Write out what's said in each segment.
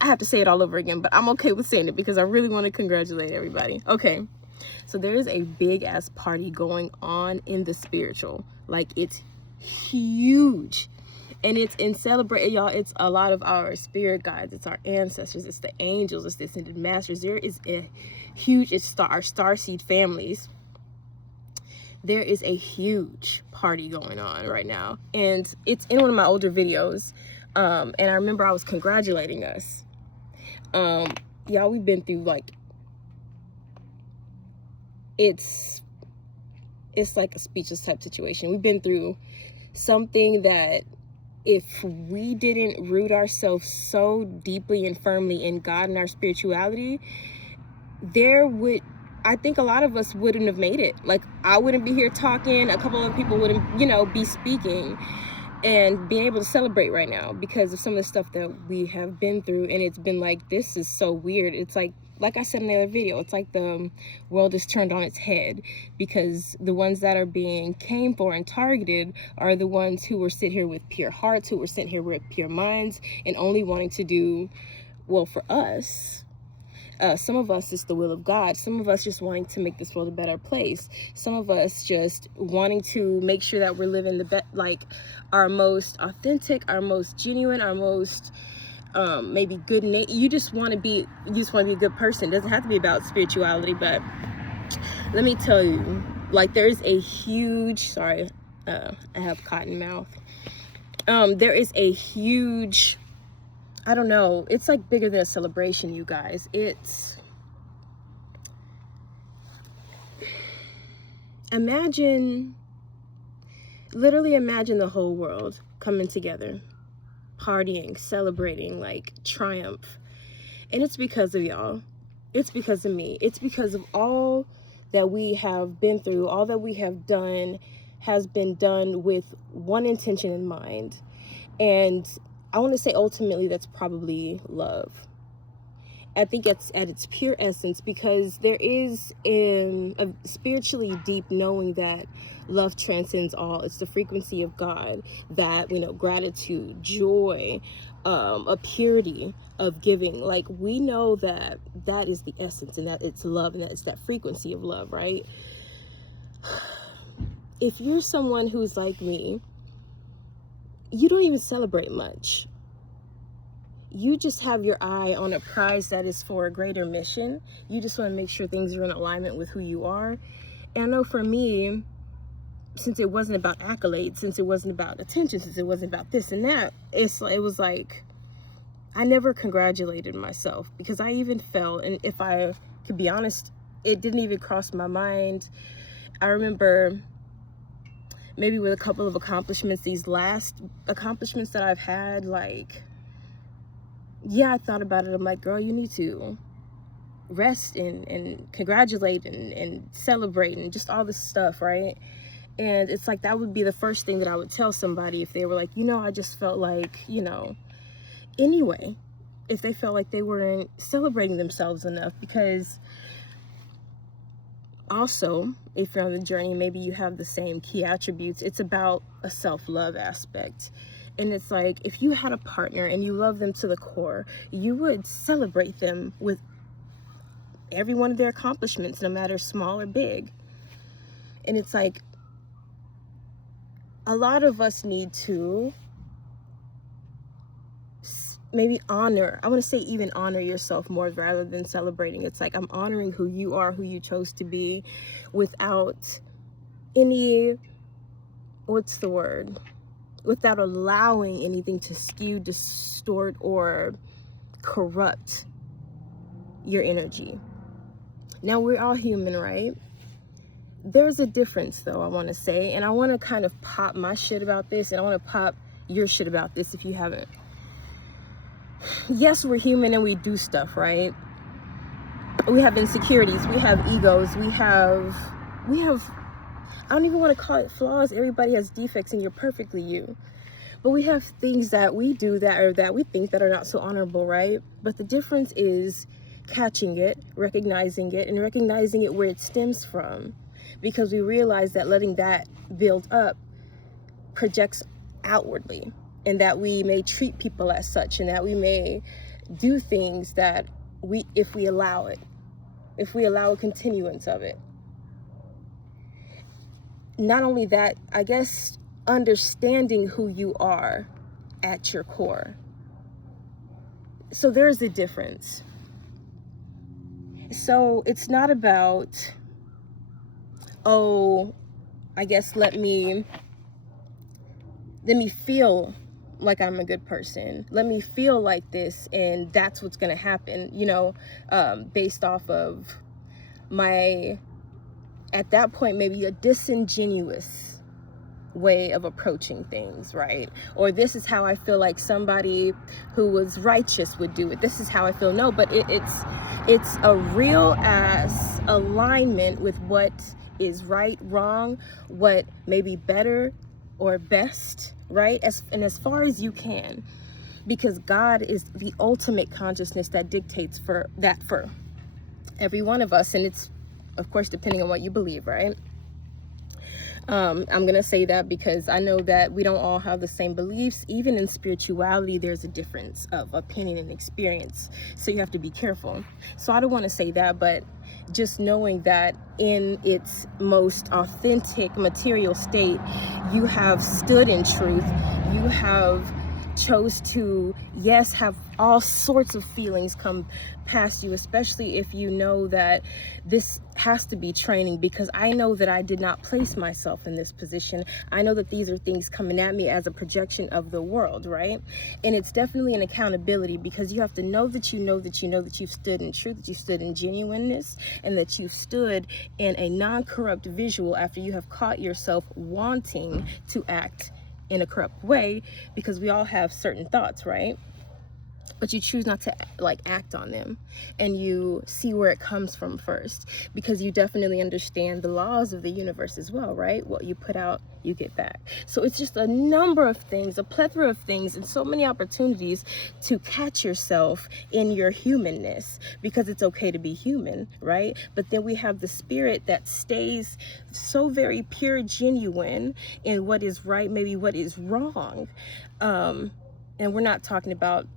I have to say it all over again, but I'm okay with saying it because I really want to congratulate everybody. Okay, so there is a big ass party going on in the spiritual. Like, it's huge. And it's in celebrate, y'all. It's a lot of our spirit guides. It's our ancestors. It's the angels. It's the ascended masters. There is a huge, it's our starseed families. There is a huge party going on right now. And it's in one of my older videos. And I remember I was congratulating us. Y'all, we've been through, like, it's like a speechless type situation. We've been through something that, if we didn't root ourselves so deeply and firmly in God and our spirituality, I think a lot of us wouldn't have made it. Like, I wouldn't be here talking, a couple of people wouldn't, be speaking and being able to celebrate right now because of some of the stuff that we have been through. And it's been like, this is so weird. It's like I said in the other video, it's like the world is turned on its head, because the ones that are being came for and targeted are the ones who were sitting here with pure hearts, who were sitting here with pure minds, and only wanting to do well for us. Some of us, it's the will of God. Some of us just wanting to make this world a better place. Some of us just wanting to make sure that we're living the best, like our most authentic, our most genuine, our most maybe good. You just want to be a good person. It doesn't have to be about spirituality, but let me tell you, like, there's a huge, sorry, I have cotton mouth. There is a huge, I don't know, it's like bigger than a celebration, you guys. Literally imagine the whole world coming together, partying, celebrating, like triumph. And it's because of y'all. It's because of me. It's because of all that we have been through, all that we have done has been done with one intention in mind. And I want to say ultimately that's probably love. I think it's at its pure essence, because there is a spiritually deep knowing that love transcends all. It's the frequency of God, that, gratitude, joy, a purity of giving. Like, we know that is the essence, and that it's love, and that it's that frequency of love, right? If you're someone who's like me, you don't even celebrate much. You just have your eye on a prize that is for a greater mission. You just want to make sure things are in alignment with who you are. And I know for me, since it wasn't about accolades, since it wasn't about attention, since it wasn't about this and that, it was like, I never congratulated myself, because I even felt, and if I could be honest, it didn't even cross my mind. I remember maybe with a couple of accomplishments, these last accomplishments that I've had, like, yeah, I thought about it. I'm like, girl, you need to rest and congratulate and celebrate and just all this stuff, right? And it's like, that would be the first thing that I would tell somebody if they were like, I just felt like, anyway, if they felt like they weren't celebrating themselves enough. Because also, if you're on the journey, maybe you have the same key attributes. It's about a self-love aspect. And it's like, if you had a partner and you love them to the core, you would celebrate them with every one of their accomplishments, no matter small or big. And it's like, a lot of us need to maybe honor, I want to say even honor yourself more rather than celebrating. It's like, I'm honoring who you are, who you chose to be, without any, what's the word? Without allowing anything to skew, distort, or corrupt your energy. Now, we're all human, right? There's a difference, though, I want to say, and I want to kind of pop my shit about this, and I want to pop your shit about this if you haven't. Yes, we're human and we do stuff, right? We have insecurities, we have egos, we have, I don't even want to call it flaws. Everybody has defects, and you're perfectly you. But we have things that we do that we think that are not so honorable, right? But the difference is catching it, recognizing it, and recognizing it where it stems from. Because we realize that letting that build up projects outwardly, and that we may treat people as such, and that we may do things that if we allow it, if we allow a continuance of it. Not only that, I guess understanding who you are at your core. So there's a difference. So it's not about, oh, I guess let me feel like I'm a good person. Let me feel like this, and that's what's going to happen, based off of my, at that point, maybe a disingenuous way of approaching things, right? Or this is how I feel like somebody who was righteous would do it. This is how I feel. No, but it's a real ass alignment with what is right, wrong, what may be better or best, right? As far as you can, because God is the ultimate consciousness that dictates for every one of us. And it's, of course, depending on what you believe, right? I'm going to say that because I know that we don't all have the same beliefs. Even in spirituality, there's a difference of opinion and experience. So you have to be careful. So I don't want to say that, but just knowing that in its most authentic material state, you have stood in truth. You have chose to, yes, have all sorts of feelings come past you, especially if you know that this has to be training, because I know that I did not place myself in this position. I know that these are things coming at me as a projection of the world, right? And it's definitely an accountability, because you have to know that you know that you know that you've stood in truth, that you stood in genuineness, and that you've stood in a non-corrupt visual after you have caught yourself wanting to act in a corrupt way, because we all have certain thoughts, right? But you choose not to act on them, and you see where it comes from first, because you definitely understand the laws of the universe as well, right? What you put out, you get back. So it's just a number of things, a plethora of things, and so many opportunities to catch yourself in your humanness, because it's okay to be human, right? But then we have the spirit that stays so very pure, genuine in what is right, maybe what is wrong. And we're not talking about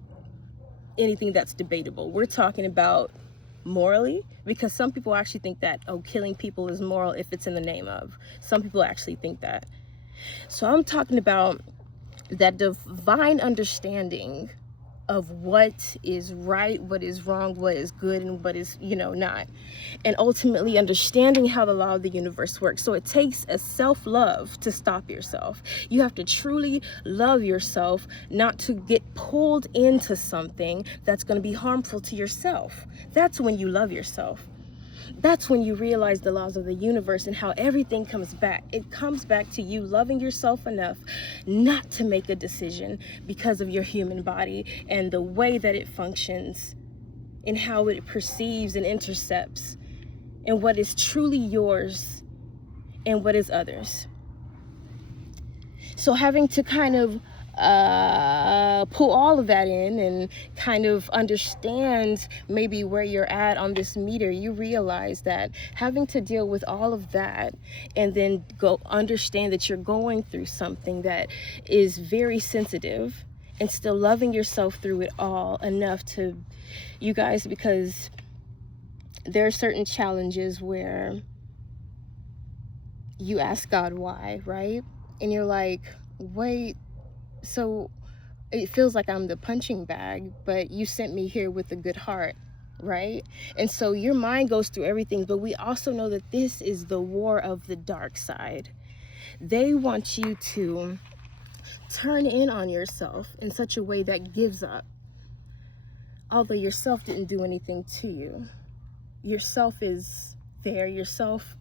anything that's debatable. We're talking about morally, because some people actually think that, oh, killing people is moral if it's in the name of. Some people actually think that. So I'm talking about that divine understanding of what is right, what is wrong, what is good, and what is, not. And ultimately understanding how the law of the universe works. So it takes a self-love to stop yourself. You have to truly love yourself, not to get pulled into something that's going to be harmful to yourself. That's when you love yourself. That's when you realize the laws of the universe and how everything comes back. It comes back to you loving yourself enough not to make a decision because of your human body and the way that it functions and how it perceives and intercepts and what is truly yours and what is others. So having to kind of pull all of that in and kind of understand maybe where you're at on this meter, you realize that having to deal with all of that and then go understand that you're going through something that is very sensitive and still loving yourself through it all enough to, you guys, because there are certain challenges where you ask God why, right? And you're like, wait, so it feels like I'm the punching bag, but you sent me here with a good heart, right? And so your mind goes through everything, but we also know that this is the war of the dark side. They want you to turn in on yourself in such a way that gives up, although yourself didn't do anything to you. Yourself is there. Yourself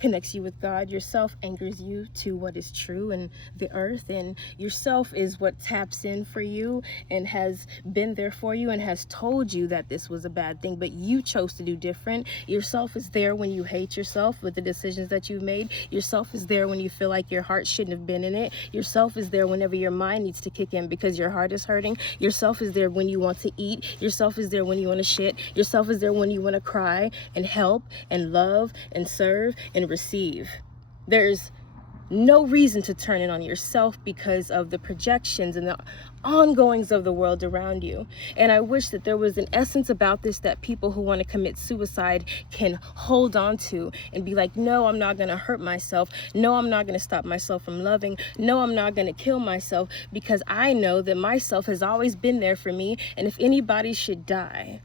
connects you with God. Yourself anchors you to what is true and the earth, and yourself is what taps in for you and has been there for you and has told you that this was a bad thing, but you chose to do different. Yourself is there when you hate yourself with the decisions that you've made. Yourself is there when you feel like your heart shouldn't have been in it. Yourself is there whenever your mind needs to kick in because your heart is hurting. Yourself is there when you want to eat. Yourself is there when you want to shit. Yourself is there when you want to cry and help and love and serve and receive. There's No reason to turn it on yourself because of the projections and the ongoings of the world around you. And I wish that there was an essence about this that people who want to commit suicide can hold on to and be like, no, I'm not going to hurt myself. No, I'm not going to stop myself from loving. No, I'm not going to kill myself, because I know that myself has always been there for me. And if anybody should die,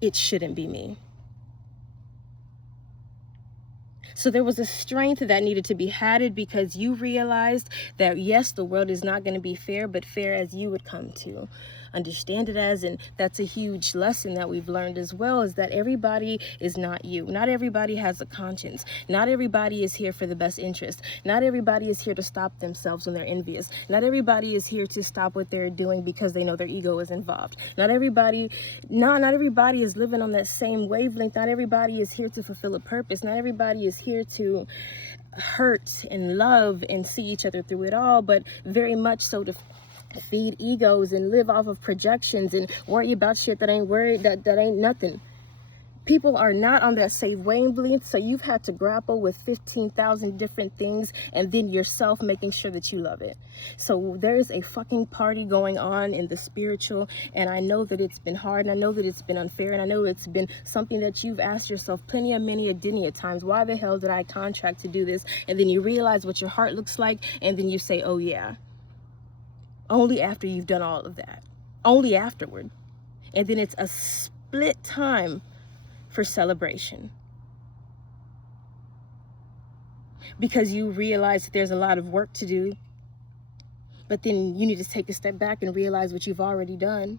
it shouldn't be me. So there was a strength that needed to be had, because you realized that, yes, the world is not going to be fair, but fair as you would come to understand it as. And that's a huge lesson that we've learned as well, is that everybody is not you. Not everybody has a conscience. Not everybody is here for the best interest. Not everybody is here to stop themselves when they're envious. Not everybody is here to stop what they're doing because they know their ego is involved. Not everybody is living on that same wavelength. Not everybody is here to fulfill a purpose. Not everybody is here to hurt and love and see each other through it all, but very much so to feed egos and live off of projections and worry about shit that ain't nothing. People are not on that same wavelength, so you've had to grapple with 15,000 different things, and then yourself making sure that you love it. So there's a fucking party going on in the spiritual, and I know that it's been hard, and I know that it's been unfair, and I know it's been something that you've asked yourself plenty of many a dinny at times, why the hell did I contract to do this? And then you realize what your heart looks like, and then you say, oh yeah. Only after you've done all of that. Only afterward. And then it's a split time for celebration. Because you realize that there's a lot of work to do. But then you need to take a step back and realize what you've already done.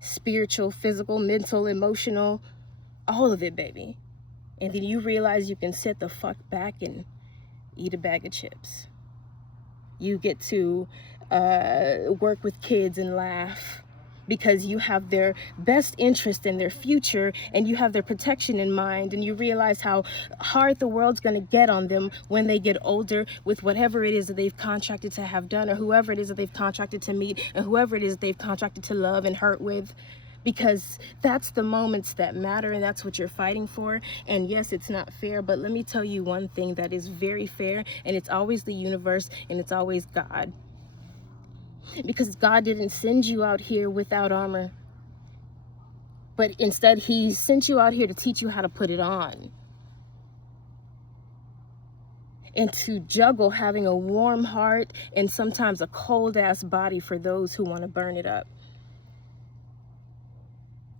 Spiritual, physical, mental, emotional, all of it, baby. And then you realize you can sit the fuck back and eat a bag of chips. You get to work with kids and laugh, because you have their best interest in their future, and you have their protection in mind, and you realize how hard the world's going to get on them when they get older with whatever it is that they've contracted to have done, or whoever it is that they've contracted to meet, and whoever it is that they've contracted to love and hurt with. Because that's the moments that matter, and that's what you're fighting for. And yes, it's not fair, but let me tell you one thing that is very fair, and it's always the universe, and it's always God. Because God didn't send you out here without armor, but instead he sent you out here to teach you how to put it on, and to juggle having a warm heart and sometimes a cold ass body for those who want to burn it up.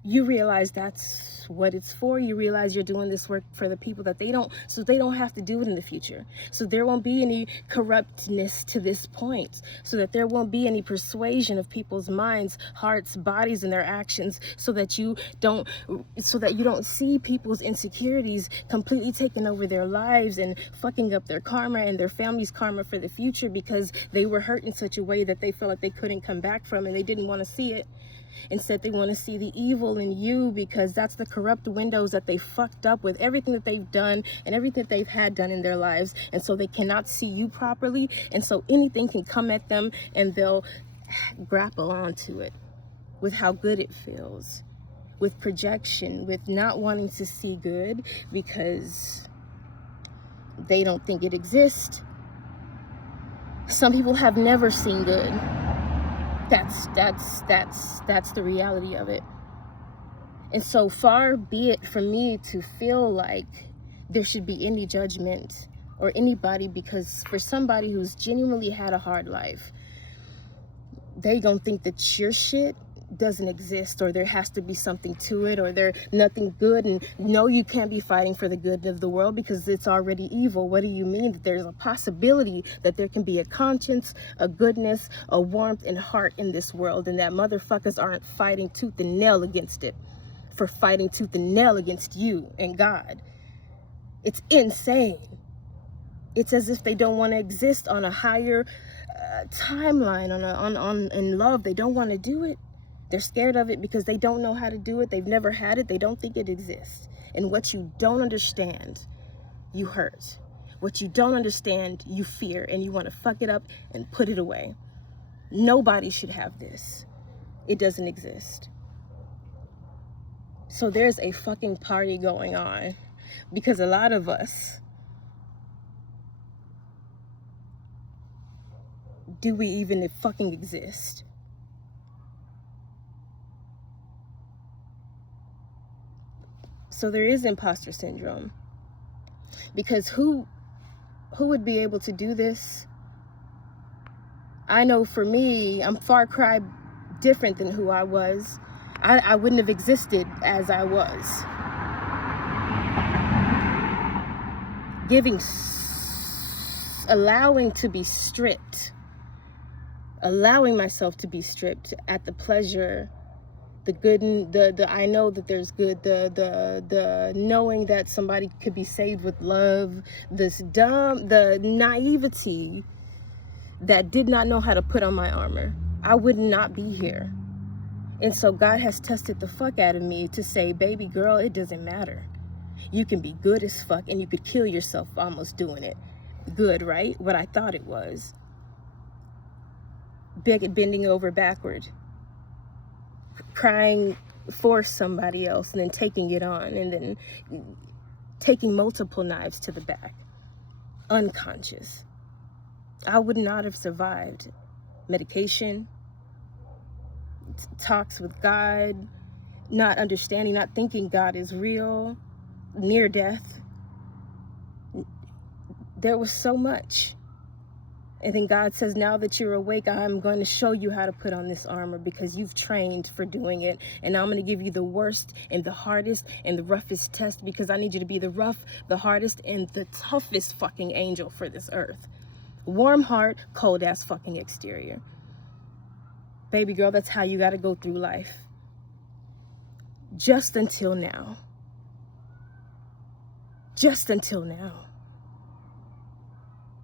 You realize that's what it's for. You realize you're doing this work for the people that they don't have to do it in the future. So there won't be any corruptness to this point. So that there won't be any persuasion of people's minds, hearts, bodies, and their actions. So that you don't see people's insecurities completely taking over their lives and fucking up their karma and their family's karma for the future, because they were hurt in such a way that they felt like they couldn't come back from, and they didn't want to see it. Instead, they want to see the evil in you, because that's the corrupt windows that they fucked up with everything that they've done and everything that they've had done in their lives. And so they cannot see you properly. And so anything can come at them, and they'll grapple onto it with how good it feels, with projection, with not wanting to see good because they don't think it exists. Some people have never seen good. That's the reality of it. And so far be it from me to feel like there should be any judgment or anybody, because for somebody who's genuinely had a hard life, they gonna think that your shit doesn't exist, or there has to be something to it, or there's nothing good. And no, you can't be fighting for the good of the world because it's already evil. What do you mean that there's a possibility that there can be a conscience, a goodness, a warmth and heart in this world, and that motherfuckers aren't fighting tooth and nail against it for fighting tooth and nail against you and God? It's insane. It's as if they don't want to exist on a higher timeline, in love. They don't want to do it. They're scared of it because they don't know how to do it. They've never had it. They don't think it exists. And what you don't understand, you hurt. What you don't understand, you fear, and you want to fuck it up and put it away. Nobody should have this. It doesn't exist. So there's a fucking party going on, because a lot of us do we even fucking exist? So there is imposter syndrome, because who would be able to do this? I know for me, I'm far cry different than who I was. I wouldn't have existed as I was. Allowing to be stripped, allowing myself to be stripped at the pleasure, the good, and the I know that there's good, the knowing that somebody could be saved with love, the naivety that did not know how to put on my armor. I would not be here. And so God has tested the fuck out of me to say, baby girl, it doesn't matter. You can be good as fuck and you could kill yourself almost doing it. Good, right? What I thought it was. Bending over backward. Crying for somebody else and then taking it on and then taking multiple knives to the back. Unconscious. I would not have survived medication, talks with God, not understanding, not thinking God is real, near death. There was so much. And then God says, now that you're awake, I'm going to show you how to put on this armor because you've trained for doing it. And I'm going to give you the worst and the hardest and the roughest test because I need you to be the rough, the hardest, and the toughest fucking angel for this earth. Warm heart, cold ass fucking exterior. Baby girl, that's how you got to go through life. Just until now. Just until now.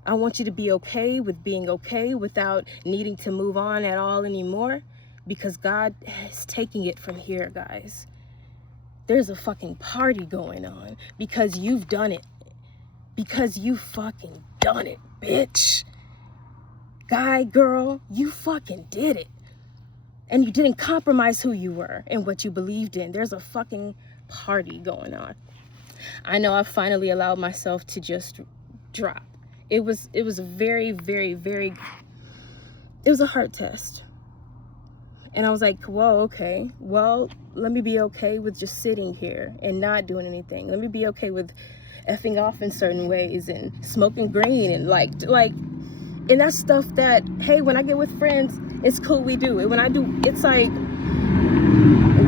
I want you to be okay with being okay without needing to move on at all anymore because God is taking it from here, guys. There's a fucking party going on because you've done it. Because you fucking done it, bitch. Guy, girl, you fucking did it. And you didn't compromise who you were and what you believed in. There's a fucking party going on. I know I finally allowed myself to just drop. It was a very, very, very, it was a heart test. And I was like, whoa, okay. Well, let me be okay with just sitting here and not doing anything. Let me be okay with effing off in certain ways and smoking green and like, and that's stuff that, hey, when I get with friends, it's cool, we do it. When I do, it's like,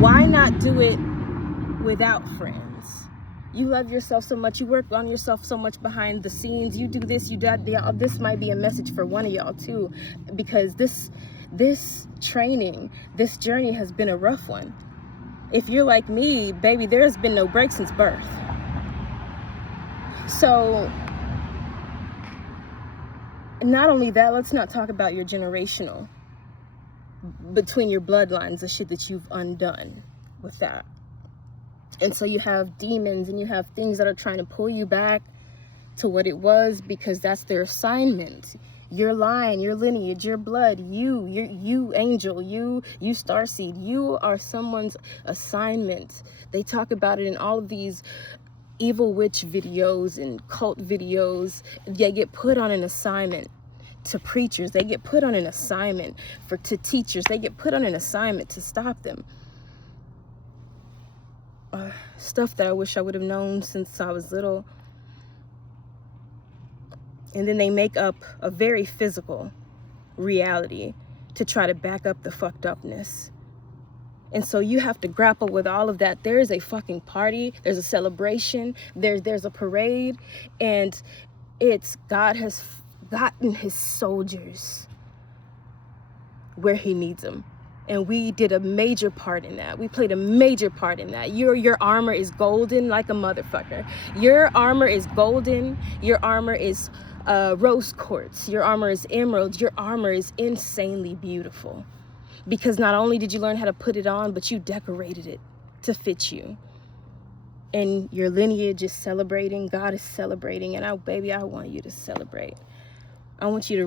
why not do it without friends? You love yourself so much, you work on yourself so much behind the scenes, you do this, you do that. This might be a message for one of y'all too, because this training, this journey has been a rough one. If you're like me, baby, there's been no break since birth. So, not only that, let's not talk about your generational, between your bloodlines, the shit that you've undone with that. And so you have demons and you have things that are trying to pull you back to what it was because that's their assignment. Your line, your lineage, your blood, you angel, you starseed, you are someone's assignment. They talk about it in all of these evil witch videos and cult videos. They get put on an assignment to preachers. They get put on an assignment to teachers. They get put on an assignment to stop them. Stuff that I wish I would have known since I was little. And then they make up a very physical reality to try to back up the fucked upness. And so you have to grapple with all of that. There is a fucking party. There's a celebration. There's a parade. And it's God has gotten his soldiers where he needs them. And we did a major part in that. We played a major part in that. Your armor is golden like a motherfucker. Your armor is golden. Your armor is rose quartz. Your armor is emerald. Your armor is insanely beautiful. Because not only did you learn how to put it on, but you decorated it to fit you. And your lineage is celebrating. God is celebrating. And baby, I want you to celebrate. I want you to